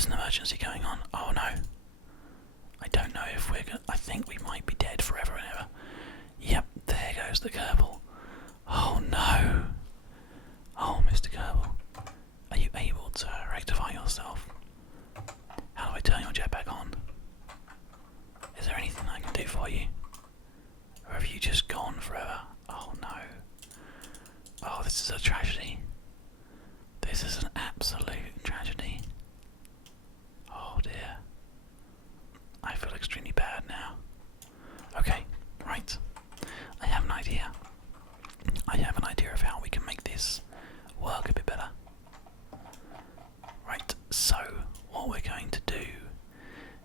there's an emergency going on. Oh no. I don't know if we're gonna... I think we might be dead forever and ever. Yep, there goes the Kerbal. Oh no. Oh, Mr. Kerbal. Are you able to rectify yourself? How do I turn your jetpack on? Is there anything I can do for you? Or have you just gone forever? Oh no. Oh, this is a tragedy. This is an absolute tragedy. Oh dear. I feel extremely bad now. Okay, right. I have an idea. I have an idea of how we can make this work a bit better. Right, so what we're going to do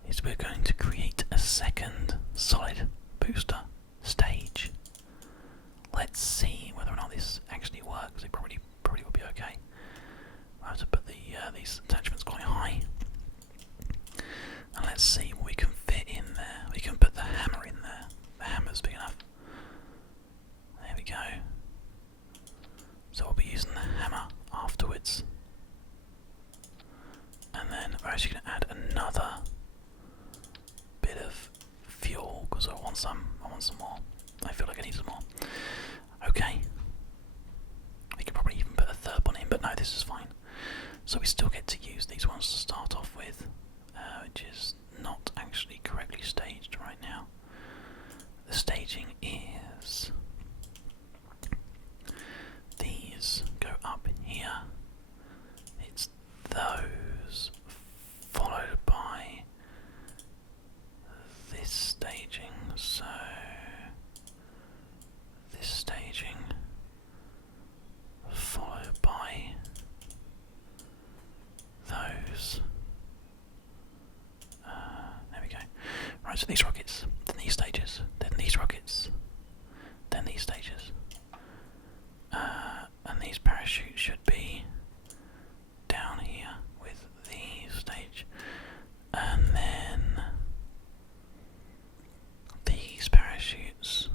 is we're going to create a second solid booster stage. Let's see whether or not this actually works. It probably will be okay. I have to put these attachments quite high. And let's see what we can fit in there. We can put the hammer in there. The hammer's big enough. There we go. So we'll be using the hammer afterwards. And then we're actually going to add another bit of fuel because I want some more. I feel like I need some more. Okay. We could probably even put a third one in, but no, this is fine. So we still get to use these ones to start off with, which is not actually correctly staged right now. The staging is these go up here. It's those followed by this staging. So this staging followed by those. There we go. Right, so these rockets, then these stages, then these rockets, then these stages. And these parachutes should be down here with the stage. And then these parachutes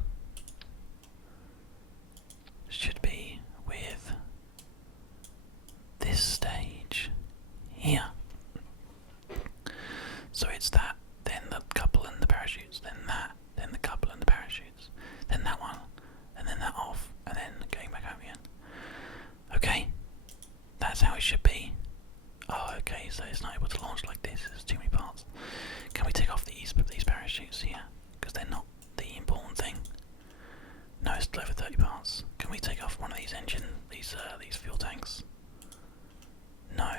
should be with this stage here. So it's that, then the couple and the parachutes, then that, then the couple and the parachutes, then that one, and then that off, and then going back up again. Okay, that's how it should be. Oh, okay, so it's not able to launch like this, there's too many parts. Can we take off these parachutes here? Because they're not the important thing. No, it's still over 30 parts. Can we take off one of these these fuel tanks? No.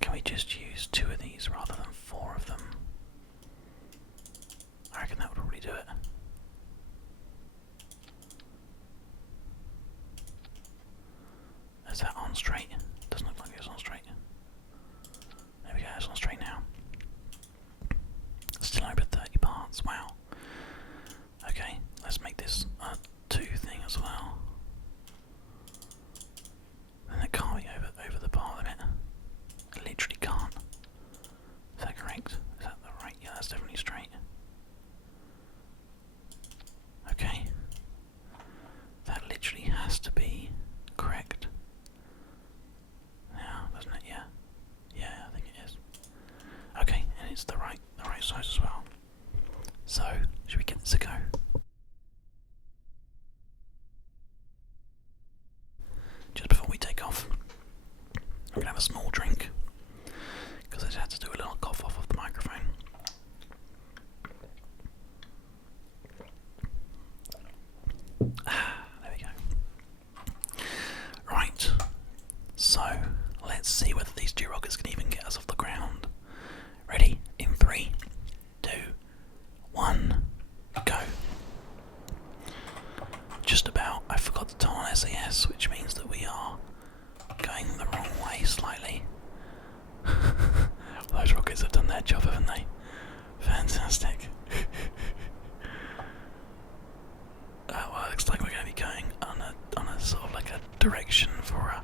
Can we just use 2 of these rather than 4 of them? I reckon that would probably do it. Is that on straight? Doesn't look like it's on straight. There we go, it's on straight now. Still over 30 parts, wow. Okay, let's make this a 2 thing as well. And it can't be over the bar limit. It literally can't. Is that correct? Is that the right? Yeah, that's definitely straight. Okay. That literally has to be correct. Yeah, doesn't it? Yeah. Yeah, I think it is. Okay, and it's the right size as well. So, should we get this a go? Just before we take off, I'm going to have a small drink because I just had to do a little cough off of the microphone. There we go. Right, so let's see whether these 2 rockets can even get us off the ground. Ready? In 3, 2, 1, go. Just about. I forgot to turn on SAS, which means that we are going the wrong way slightly. Those rockets have done their job, haven't they? Fantastic. Well, it looks like we're going to be going on a sort of like a direction for a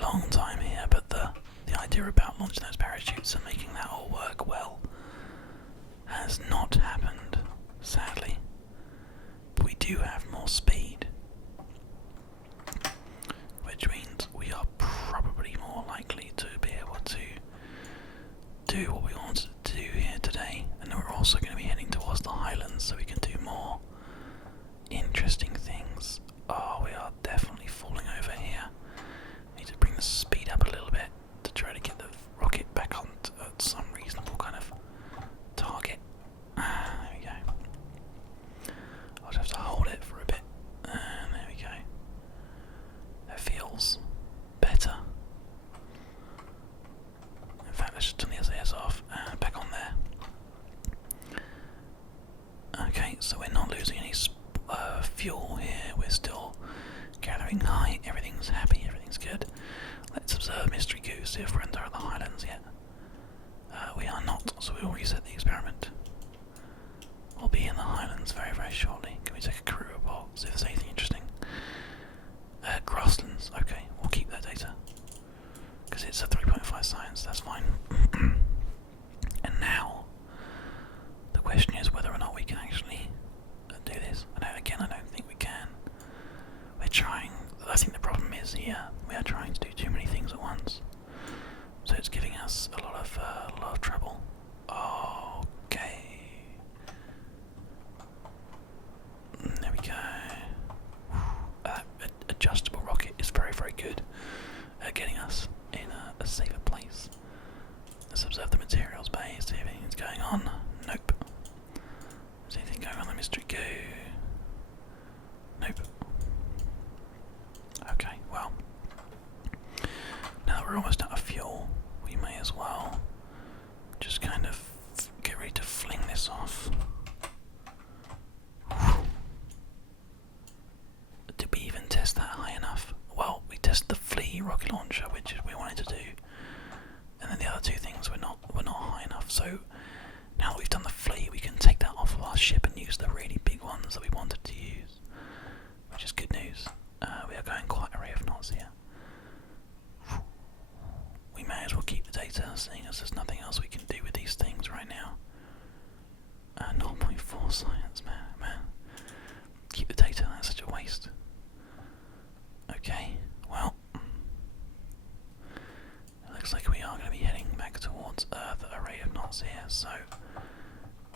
long time here, but the idea about launching those parachutes and making that all work well has not happened, sadly. But we do have more speed, which means we are probably more likely everyone's happy, everything's good. Let's observe Mystery Goose, see if we're under the Highlands yet. We are not, so we will reset the experiment. We'll be in the Highlands very, very shortly. Can we take a crew report, see if there's anything interesting? Grasslands, okay, we'll keep that data. Because it's a 3.5 science, that's fine. And now, the question is whether or not we can actually do this. Again, I don't think we can. We're trying. I think the problem is here, we are trying to do too many things at once. So it's giving us a lot of trouble. Okay. There we go. Adjustable rocket is very, very good at getting us in a safer place. Let's observe the materials bay, see if anything's going on. Nope. Is anything going on in the Mystery Goo? Nope. Okay, well. Now that we're almost out of fuel, we may as well just kind of get ready to fling this off. Did we even test that high enough? Well, we tested the Flea rocket launcher, which we wanted to do, and then the other two things were not high enough. So now that we've done the Flea, we can take that off of our ship and use the really big ones that we wanted to use, which is good news. We are going quite a rate of knots here. We may as well keep the data, seeing as there's nothing else we can do with these things right now. 0.4 science, man. Keep the data, that's such a waste. Okay, well, it looks like we are going to be heading back towards Earth at a rate of knots here, so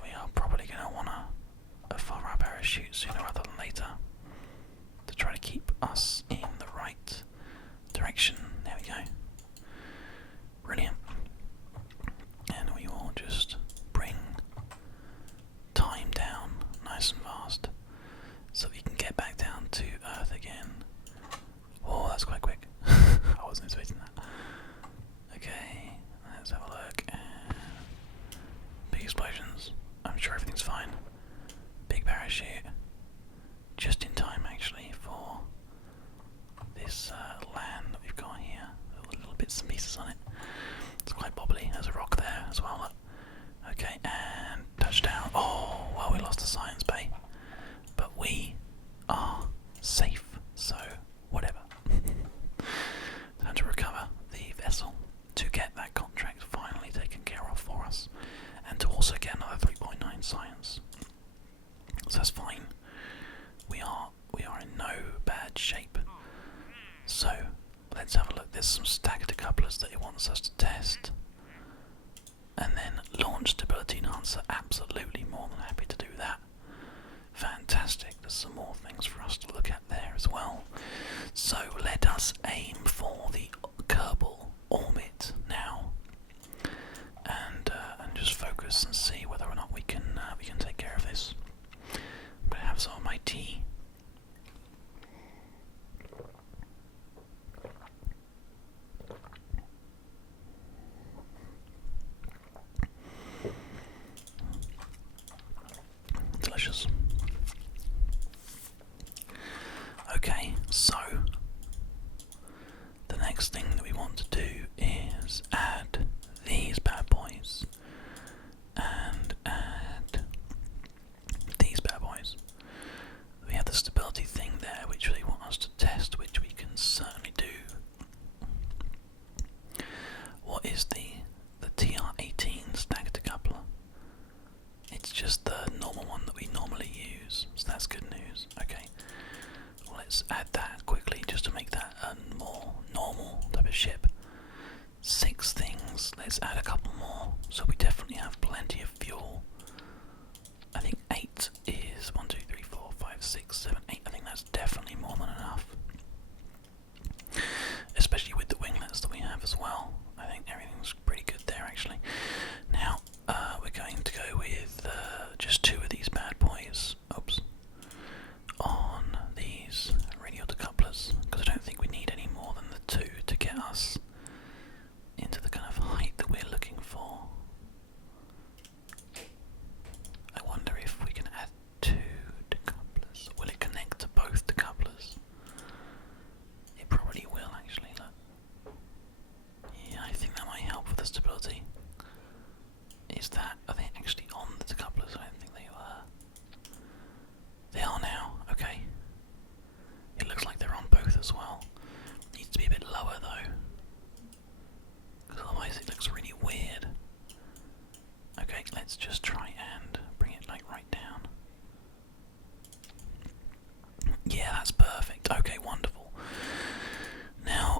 we are probably going to want to fire our parachute sooner rather than later to try to keep us in the right direction. There we go. Brilliant. And we will just bring time down nice and fast so we can get back down to Earth again. Oh, that's quite quick. I wasn't expecting that. Okay, let's have a look. And big explosions. I'm sure everything's fine. Big parachute. Just in time, actually, for this land that we've got here. Little bits and pieces on it. It's quite bobbly. There's a rock there as well. Okay, and touchdown. Oh, well, we lost the science bay. But we are safe, so whatever. Time to recover the vessel to get that contract finally taken care of for us, and to also get another 3.9 science. So that's fine. We are in no bad shape. So let's have a look. There's some stacked decouplers that it wants us to test, and then launch stability enhancer. Absolutely more than happy to do that. Fantastic. There's some more things for us to look at there as well. So let us aim for the Kerbal orbit now, and just focus and see whether or not we can take care of this. But I have some of my tea. Delicious. Okay, so the next thing that we want to do is add these bad boys and add these bad boys. We have the stability thing there which they want us to test, which we can certainly do. What is the TR18 stacked decoupler? It's just the normal one that we normally use, so that's good news. Okay, well, let's add that quickly just to make that a more normal type of ship.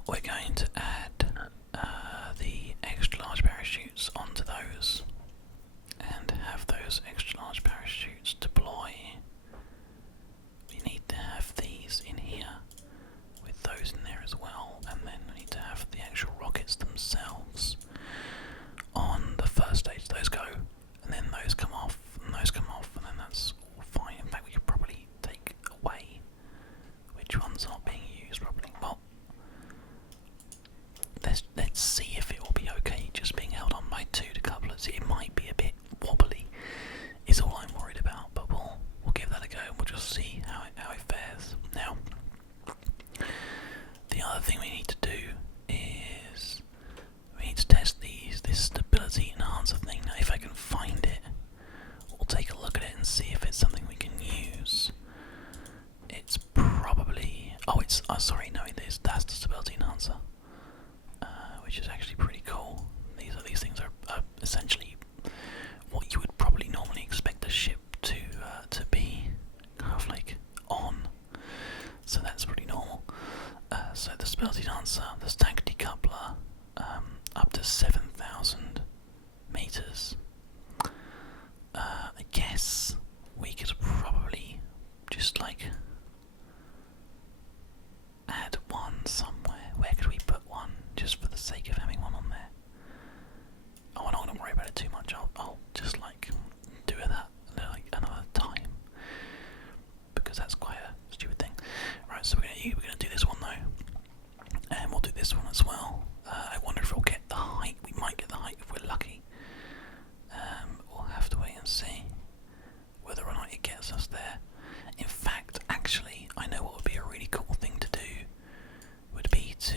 we're going to add the extra large parachutes onto those and have those extra large parachutes deploy. We need to have these in here with those in there as well, and then we need to have the actual rockets themselves on the first stage. Those go, and then those come off, and those come off, and then that's all fine. In fact, we could probably take away which ones aren't being used properly. Well, let's see if it will be okay just being held on by two decouplers. It might be a bit wobbly, is all I'm worried about, but we'll give that a go and we'll just see how it fares. Now, the other thing we need to do is we need to test this stability enhancer thing. Now, if I can find it, we'll take a look at it and see if it's something we can use. It's probably sorry, no, that's the stability enhancer, which is actually pretty cool. These things are essentially what you would probably normally expect a ship to be kind of like on. So that's pretty normal. So the stability enhancer, the stack decoupler, up to 7,000 meters. I guess we could probably just like add one somewhere. Where could we put one, just for the sake of having one on there? Oh, I'm not going to worry about it too much. I'll just like do that like another time, because that's quite a stupid thing. Right, so we're gonna do this one though, and we'll do this one as well. I wonder if we'll get the height. We might get the height if we're lucky. We'll have to wait and see whether or not it gets us there. In fact, actually, I know what would be a really cool thing to do would be to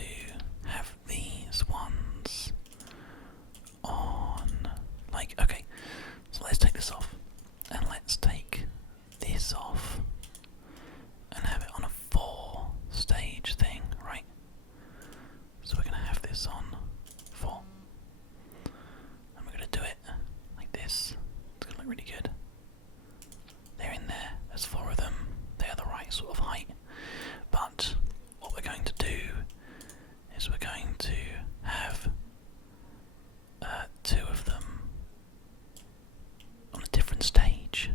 have these ones on, like, okay, so let's take this off, and let's take this off, and have it on a 4-stage thing, right? So we're going to have this on 4, and we're going to do it like this. It's going to look really good. They're in there, there's 4 of them, they are the right sort of height, but what we're going to do is we're going to have 2 of them on a different stage.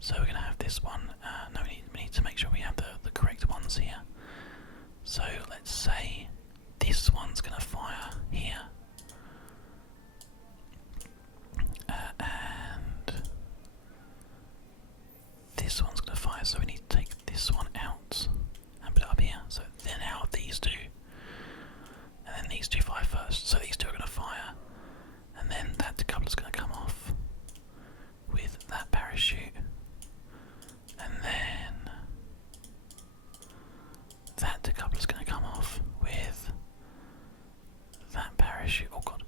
So we're going to have this one, no, we need to make sure we have the correct ones here. So let's say this one's going to fire here, and this one's going to fire, so we need to take this one out and put it up here. So then now these two, and then these two fire first. So these two are going to fire, and then that decoupler's going to come off with that parachute, and then that decoupler's going to come off with that parachute. Oh god,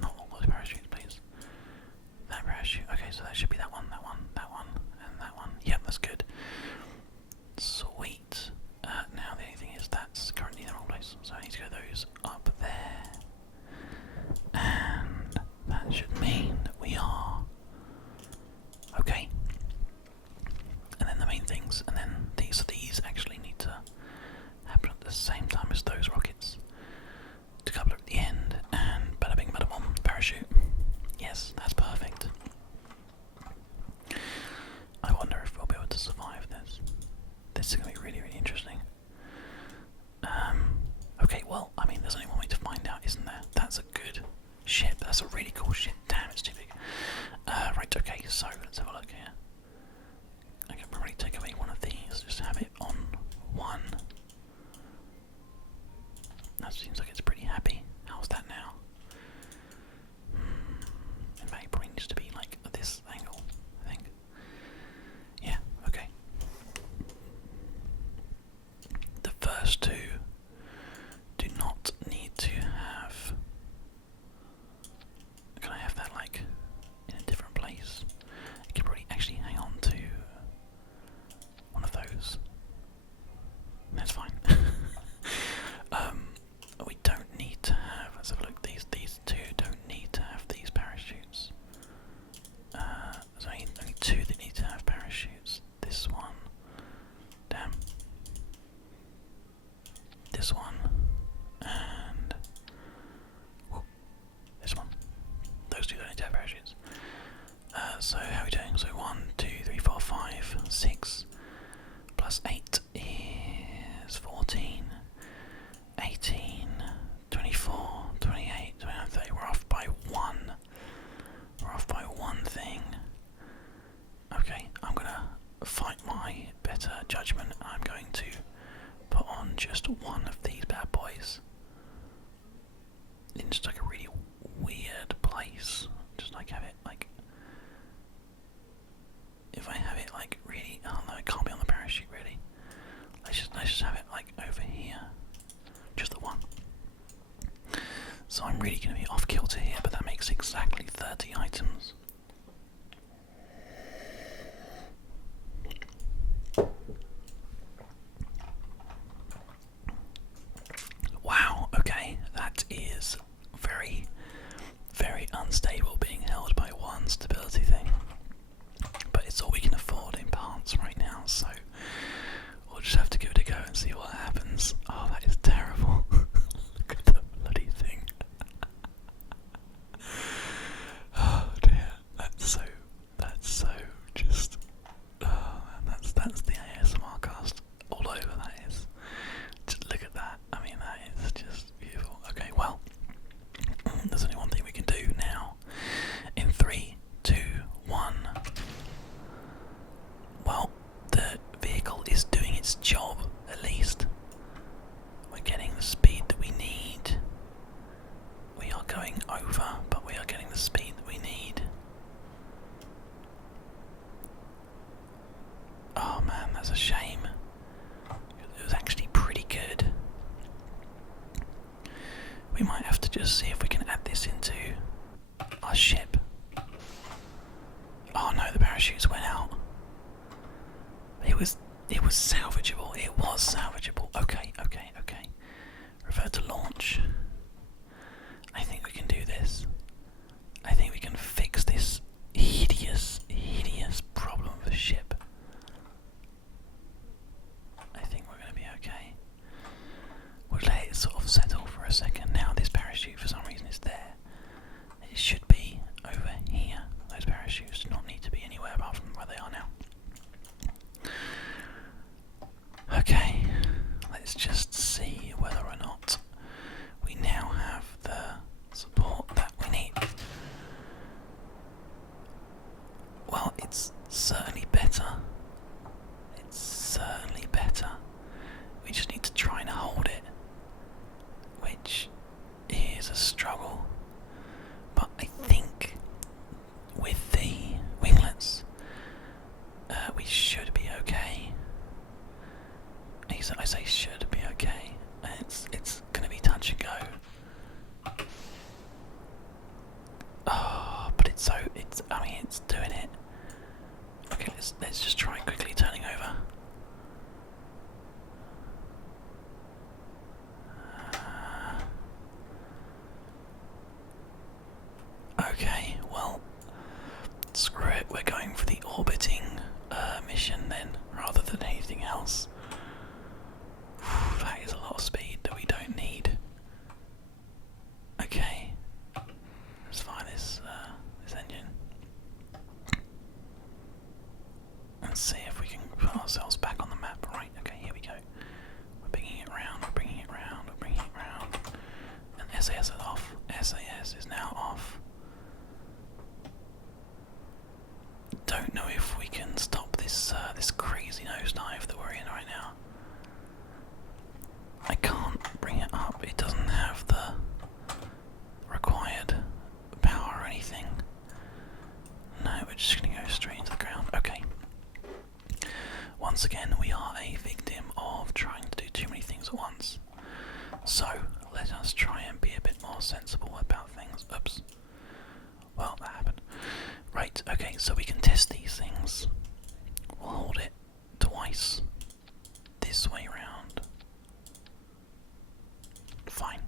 not all those parachutes, please. That parachute. Okay, so that should be that one, that one, that one, and that one. Yep, that's good. Sweet. Now the only thing is that's currently in the wrong place, so I need to go those up there, and that should mean that we are okay. And then the main things, and then these actually need to happen at the same time as those rockets. Decoupler at the end, and bada bing bada boom, parachute. Yes, that's perfect. I wonder if we'll be able to survive this. This is going to be really, really interesting. Okay, well, I mean, there's only one way to find out, isn't there? That's a good ship. That's a really cool ship. Damn, it's too big. Right, okay, so let's have a look here. I can probably take away one of these, just have it on one. That seems like it's pretty happy. How's that now? In fact, it probably needs to be like at this angle, I think. Yeah, okay. The first two do not need to have... Can I have that like in a different place? I can probably actually hang on to one of those. That's fine. We don't need to have, let's have a look, these two don't need to have these parachutes. There's only 2 that need to have parachutes. This one, damn. This one really going to be off kilter here, but that makes exactly 30 items. Wow, okay, that is very, very unstable being held by one stability thing. But it's all we can afford in parts right now, so we'll just have to give it a go and see what happens. Oh, that is terrible. Look at the bloody thing. Oh dear, that's so just, oh man, that's the ASMR cast all over, that is. Just look at that, I mean that is just beautiful. Okay, well, there's only one thing we can do now. In 3, 2, 1. Well, the vehicle is doing its job, at least. We're getting the speed that we need. We are going over, but we are getting the speed that we need. Oh man, that's a shame. It was actually pretty good. We might have to just see if we can add this into our ship. Oh no, the parachutes went out. It was salvageable. It was salvageable. Okay. Revert to launch. I think we can do this. I think we can fix this hideous problem of the ship. I think we're going to be okay. We'll let it sort of settle for a second. Now this parachute for some reason is there. It should be over here. Those parachutes do not need to be anywhere apart from where they are now. Okay, let's just see whether or not we now have the support that we need. Well, it's certainly better. It's certainly better. We just need to try and hold it, which is a struggle. But I think with the winglets, we should be okay. I say should be okay. It's going to be touch and go. Oh, but it's doing it. Okay, let's just try quickly turning over. Okay, well, screw it. We're going for the orbiting mission then, rather than anything else. That is a lot of speed that we don't need. Okay, let's fire this engine and see if we can put ourselves back on the map. Right, okay, here we go. We're bringing it round, we're bringing it round, we're bringing it round. And SAS is off. SAS is now off. Don't know if we can stop this this crazy nosedive that we're in right now. I can't bring it up. It doesn't have the required power or anything. No, we're just going to go straight into the ground. Okay. Once again, we are a victim of trying to do too many things at once. So, let us try and be a bit more sensible about things. Oops. Well, that happened. Right, okay, so we can test these things. We'll hold it twice. This way round. Fine.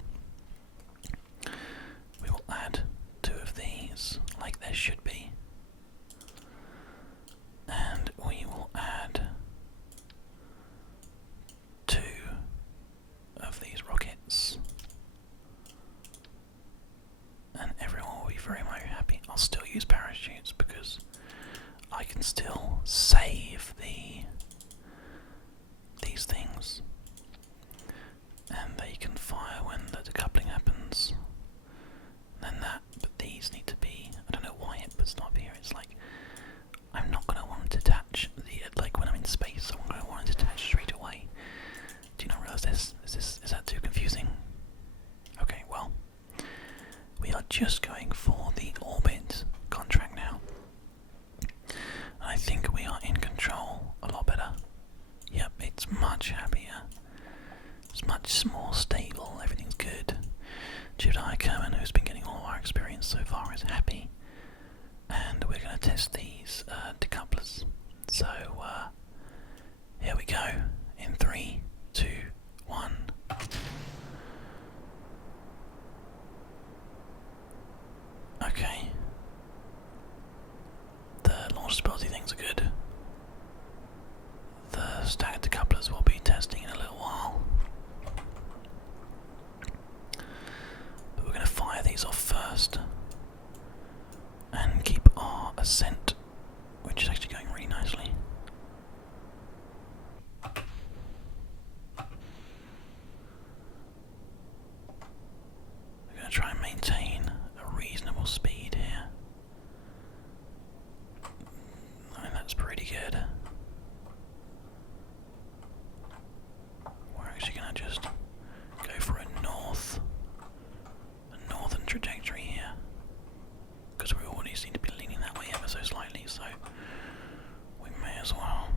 We will add 2 of these, like there should be. And we will add 2 of these rockets. And everyone will be very, very happy. I'll still use parachutes because I can still save these things. And they can fire when the decoupling happens. And then that, but these need to be, I don't know why it puts it up here. It's like, I'm not going to want to detach like when I'm in space, I'm going to want to detach straight away. Do you not realise this? Is that too confusing? Okay, well, we are just going for the orbit contract now. I think we are in control a lot better. Yep, it's much happier. It's much more stable, everything's good. Jedi Kerman, who's so far is happy. And we're going to test these decouplers. So here we go. In 3, 2, 1. Okay. The launch stability things are good. The staggered decouplers will be testing in a little while. But we're going to fire these off first. And keep our ascent, which is actually going really nicely. We're going to try and maintain a reasonable speed here. I think that's pretty good. We're actually going to just go for a northern trajectory here, because we already seem to be leaning that way ever so slightly, so we may as well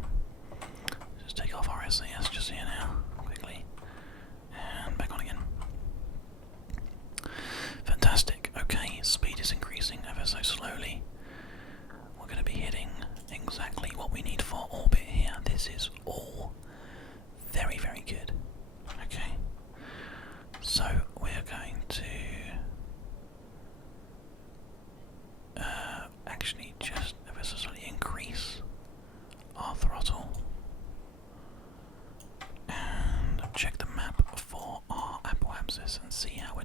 just take off our SAS just here now, quickly, and back on again. Fantastic. Okay, speed is increasing ever so slowly. We're going to be hitting exactly what we need for orbit here. This is all very, very good. Okay, so we're going to actually just ever so slightly increase our throttle and check the map for our apoapsis and see how